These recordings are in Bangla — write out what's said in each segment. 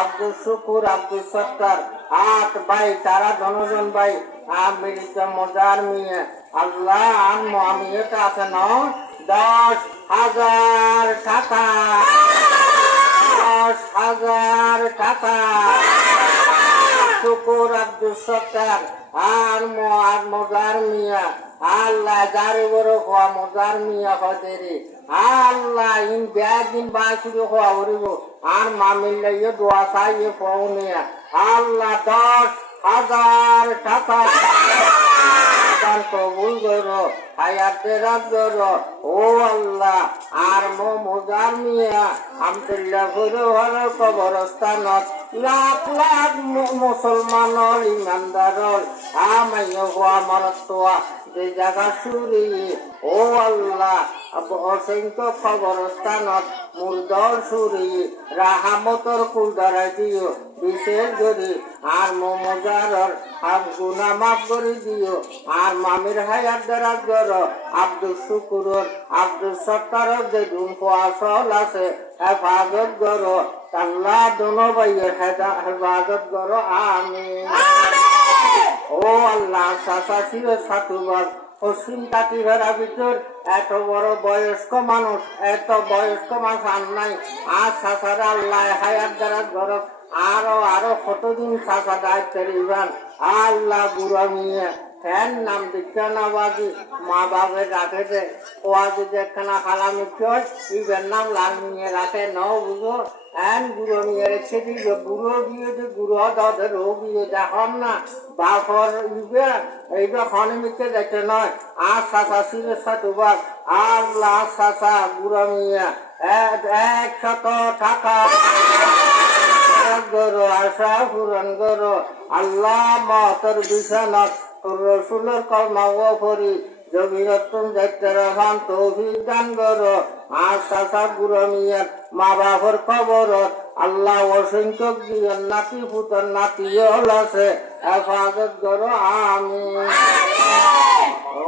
আব্দুল শুকুর, আব্দুল সত্তার, 8 ভাই, তারা ধনজন ভাই, মির্জা মজার মিয়া, আল্লাহ মামিয়াটা আছে ন 10,000 টাকা, 10,000 টাকা। শুকুর, আব্দুল সত্তার আর মজার মিয়া, আল্লাহ যারে বড় হওয়া মজার মিয়া হদেরি, আল্লাহ ইন ব্যাগিন বাসুরি হওয়া উড়িব আর মামিল্লাইয়ে দোয়া চাইয়ে পৌনিয়া, আল্লাহ 10,000 টাকা কবুল করো, হায়াতে রাখর ও আল্লাহ। আর মজার মিয়া আমতুল্লাহ ঘর কবরস্থানত লাখ লাখ মুসলমানর ইমানদারর আমায় হওয়া মরতোয়া যে জায়গা সুরি ও আল্লাহ অসংখ্য কবরস্থানত মুর্দর সুরি রাহামতর কুলদারাই দিও বিশেষ করি আর মজারর গুনা মাফ করে দিও। আর মামির হায়াত দারাজ কর, আব্দুল শুকুরর, আব্দুল সত্তারর যে দুঃখ আসল আছে হেফাজত কর, আল্লাহ দোনো ভাইয়ের হেফাজত কর, আমিন। ও আল্লাহ চাচা ছিল সাতুবার পশ্চিম কাটিভাড়া ভিতর এত বড় বয়স্ক মানুষ আর নাই, আর চাচারা আল্লাহ হায়াত দ্বারা ঘর আরো কতদিন চাচা দায়িত্বের ইবান আল্লাহ বুড়া মিয়া ফ্যান নাম দীক্ষা নাবাজি মা বাপের রাখে যে ওয়া যদি একখানা খালামি চয় ইবের নাম লাল মিয়ে রাখে ন বুঝো এন গুঁড়ো নিয়ে রেখে দিল বুড়ো দিয়ে যে গুঁড়ো দদের ও গিয়ে দেখম না বাপর ইবে এইটা খনিমিকে দেখে নয়। আর চাচা ছিল সাতুবার আল্লাহ চাচা বুড়ো মিয়া 100 টাকা করো, আশা পূরণ করো, আল্লাহ মহতর বিছানত রসুলের কলমা করি জমিরত্তম দেখতে রাখান তৌফিক দান করো। আর চাচা বুড়ো মিয়ার মা বাপর খবরত আল্লাহ অসংখ্য দিয়ের নাতি পুতর নাতি হল আছে হেফাজত করো, আমিন।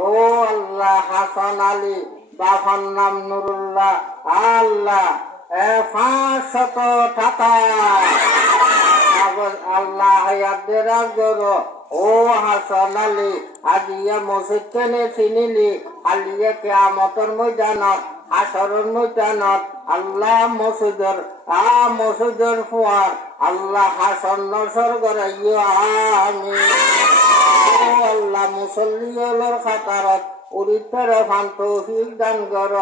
ও আল্লাহ হাসান আলী বাবার নাম নুরুল্লাহ, আল্লাহ 500 টাকা আল্লাহ হায়াতে রাখর। ও হাসান আলী আজিয়া মসজিদ কেনে চিনিলি আলিয়া কিয়ামতের ময়দানত আসরের ময়দানত আল্লাহ মসজিদের ফুয়ার আল্লাহ হাসন নসর করাইও, আমিন। ও আল্লাহ মুসল্লিয়র খাতারত উরিতের ফান তৌফিক দান কর।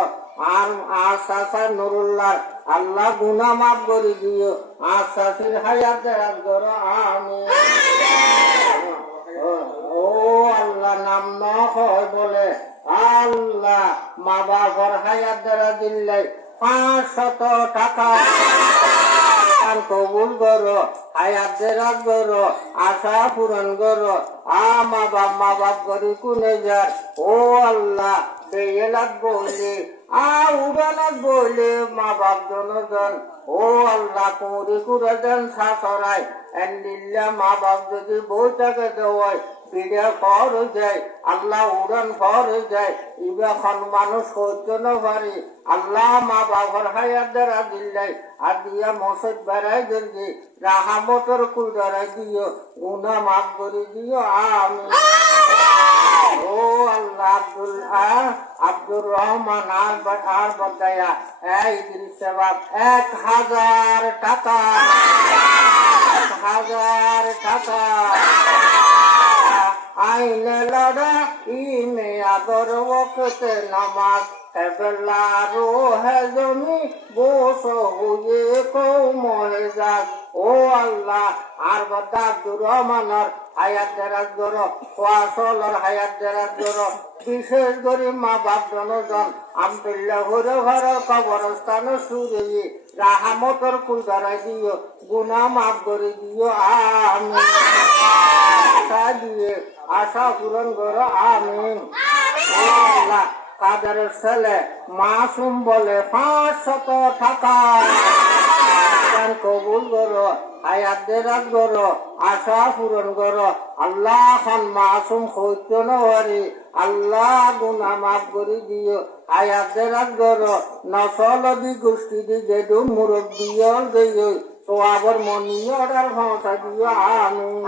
আর চাচা নুরুল্লাহ আল্লাহ গুনাহ মাফ করে দিও, আর চাচির হায়াত দেরাজ কর, আমিন। ও আল্লাহ নাম ন হয় বলে আল্লাহ মা বাবার হায়াত দ্বারা দিল্লাই 500 টাকা কবুল করো, হায়াত দেরাজ করো, আশা পূরণ করো। মা বাপ করি কোনে যার ও আল্লাহ বেয়েলাত বলে উড়ানাত বলে মা বাপ জনজন ও আল্লাহ কুড়ি কুড়ে দেন শাসরাই এন্ডিল্লা মা বাপ যদি বইটাকে দেওয়ায় পিড়ে ফর হয়ে যায় আল্লাহ উড়ান ফর হয়ে যায় ইবেখন মানুষ সহ্য না পারি আল্লাহ মা বাবার হায়াত দ্বারা দিল্লাই আর দিয়া মসজিদ বেড়াই দিল্লি রাহামতর কুল দ্বারা দিও গুনা মাফ করে দিও, আমিন। ও আল্লাহ আব্দুর রহমান আর বদায়া ইদ্রিস সাহেব 1,000 টাকা 1,000 টাকা আইনে লড়া ইমে আদর ওকতে নামাজ হেবেলা রোহে জমি বস হুয়ে কৌম হে যাক। ও আল্লাহ আর বদা আব্দুর রহমানের হায়াত দেরাজ কর, ওয়াসলর হায়াত দেরাজ কর, বিশেষ করে মা বাপ জনজন আমতুল্লাহ ঘর কবরস্থান সুরে রাহামতর কুল ধরাই দিও, গুনাহ মাফ করে দিও, আমিন। দিয়ে আশা পূরণ করো, আমিন। ও আল্লাহ কাদের ছেলে মাসুম বলে 500 টাকা কবুল করো, হায়াত দেরাজ করো, আশা পূরণ করো। আল্লাহ খান মাসুম হইতে নহারি আল্লাহ গুনাহ মাফ করে দিও, হায়াতের গর নসল দি গোষ্ঠী দি যেদু মুরব্বিয়ল দেই সোয়াবর মনিয়র আর ভাষা দিও আমিন।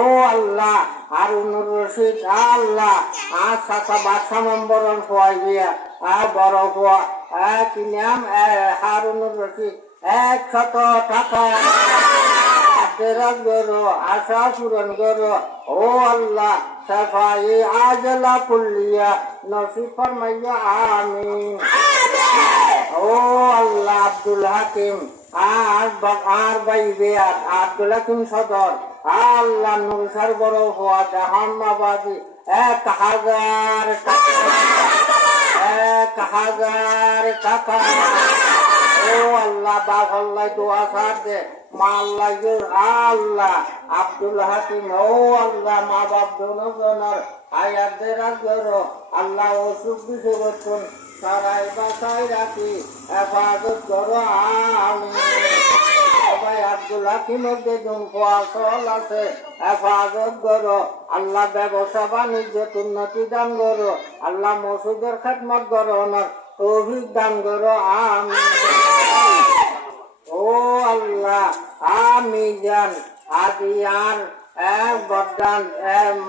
ও আল্লাহ হারুনুর রশিদ আল্লাহ চাচা বাদশা নম্বরন খোয়াইবিয়া বড় খোয়া কি নাম হারুনুর রশিদ 100 টাকা দেরাজ করো আশা পূরণ করো। ও আল্লাহ সাফাই আজলা কুল্লিয়া নসিব ফরমাইয়া আমিন। ও আল্লাহ আব্দুল হাকিম আর বাইবে আব্দুল হাকিম সদর আল্লাহ নুরসার বড় হওয়া জাহান্নাবাদী 1000 টাকা 1000 টাকা। ও আল্লাহ বাপ আল্লাহ দোয়া সার দে মা আল্লাহ আল্লাহ আব্দুল হাকিম ও আল্লাহ মা বাপ দোনজনের হায়াতের করো আল্লাহ অসুখ বিসর্জন সারাই বাসায় রাখি হেফাজত করো আমিন। সবাই আব্দুল হাকিমের যেজন ফসল আছে হেফাজত করো আল্লাহ ব্যবসা বাণিজ্য উন্নতি দান করো আল্লাহ মসজিদের খেদমত করো ওনার তৌফিক দান করো আমিন। ও আল্লাহ আমি জান আদিয়ার বদান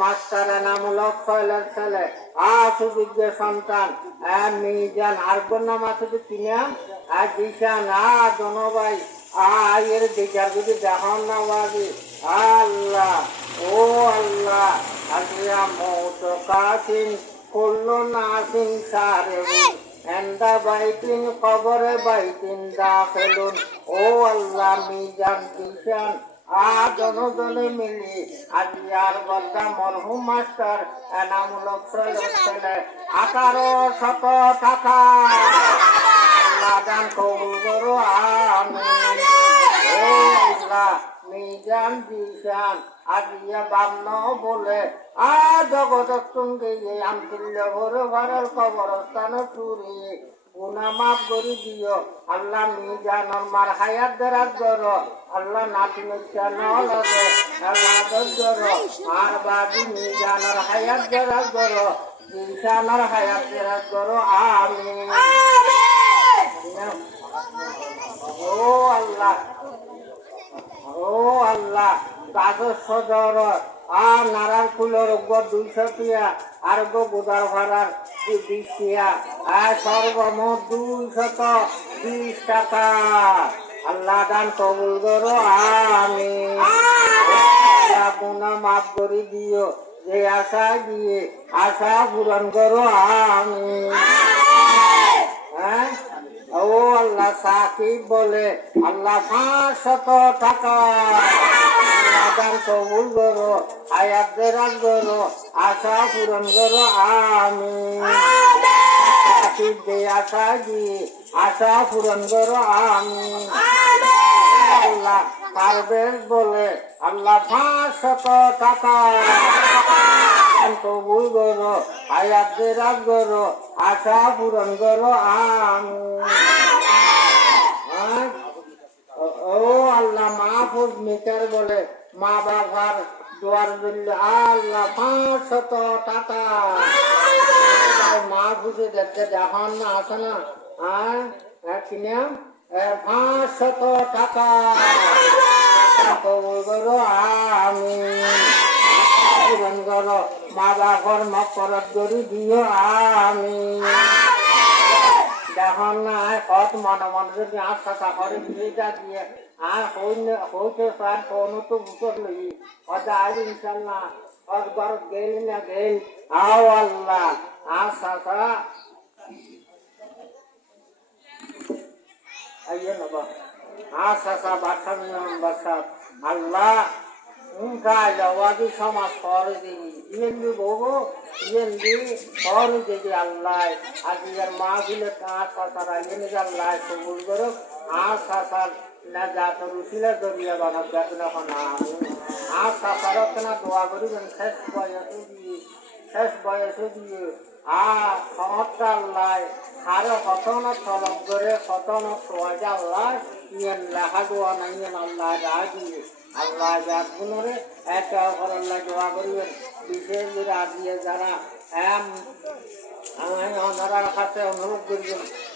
মাস্টার এনামূলক শৈলের ছেলে সুযোগ্য সন্তান মিজান আর নাম আছে যে কিনা দিশান দনবাই এর দিকার যদি দেখান না বাজি আল্লাহ। ও আল্লাহ আজিয়া মৌত কাসিন করলো নাসিন সারে এন্দা বাইতিন কবরে বাইতিন দাখেলুন। ও আল্লাহ মিজান দিশান জনজনে মিলি আজিয়ার বদ্দা মরহুম মাস্টার এনামূলক ছেলে 1800 টাকা দান কবুল করো আমিন। ও আল্লাহ মিজান দিশান আজিয়া বামন বলে জগৎ সঙ্গে আমতুল্য ভরে ভরের কবরস্থান চুরি গুনা মাফ করে দিও আল্লাহ মিজানর মার হায়াত দেরাজ করো আল্লাহ নাতি নল আছে আল্লাহ করো আর বাদি মিজানর হায়াত দেরাজ করো দিশানর হায়াত দেরাজ করো আমিন। ও আল্লাহ ও আল্লাহ কাগজ সদর নারার ফুলের উপর 200 টিয়া আর গোদার ভাড়ার 20 টিয়া সর্বমোট 220 টাকা আল্লাহ দান কবুল করো আমিন। গুনাহ মাফ করে দিও যে আশা দিয়ে আশা পূরণ করো আমিন। ও আল্লাহ সাকিব বলে আল্লাহ 500 টাকা দান কবুল করো হায়াত দেরাজ করো আশা পূরণ করো আমিন। সাকিব যে আশা দিয়ে আশা পূরণ করো আমিন। আল্লাহ পারভেজ বলে আল্লাহ 500 টাকা কবুল করো হায়াত দেরাজ করো আশা পূরণ করো আমিন। ও আল্লাহ মাহফুজ মিটার বলে মা বাবার দোয়ার জন্য আল্লাহ 500 টাকা মাহফুজে দেখতে দেখান না আছে না কিনে 500 টাকা কবুল করো আমিন। পূরণ করো মা বাবার মকরত করি দিও আমিন। দেখুন না কত মনে মনে যদি আশা করে বিয়েটা দিয়ে হইতে পার কোনো তো বুঝর লই আজ ইনশাল্লাহ ঘর গেল না গেল আও আল্লাহ আশা আইয়ে নবা আশা বাসা বাসা আল্লাহ জবাবি সমাজ করে দিবি ইয়েন্দি বউ ইয়েন্দি করে দিবি আল্লাহ আজিয়ার মা দিলে কাঁচারা ইয়েন আল্লাহ কবুল করো আশার না যাত রুচিলে দরিয়া বানাব যাতে না আশার না দোয়া করিবেন শেষ বয়সে দিয়ে ক্ষমতা আল্লাহ আরো কতন তলব করে কতন সোয়াজা আল্লাহ ইয়েন লেখা দোয়া নাই আল্লাহ যা দিয়ে আল্লাহ যার গুণরে একে অপর আল্লাহ দোয়া করিবেন বিশেষ করে আজিয়ে যারা আমি ওনার কাছে অনুরোধ করি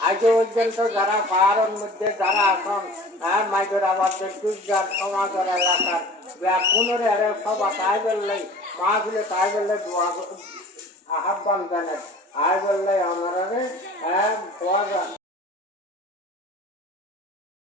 আজ পর্যন্ত যারা পাহাড়ের মধ্যে যারা এখন মাইজোর আবাদের দুর্গার সমাজের এলাকার পুনর সব তাই বললেই মাহফিলে তাই বললে আহ্বান জানেন আর বললে আমরা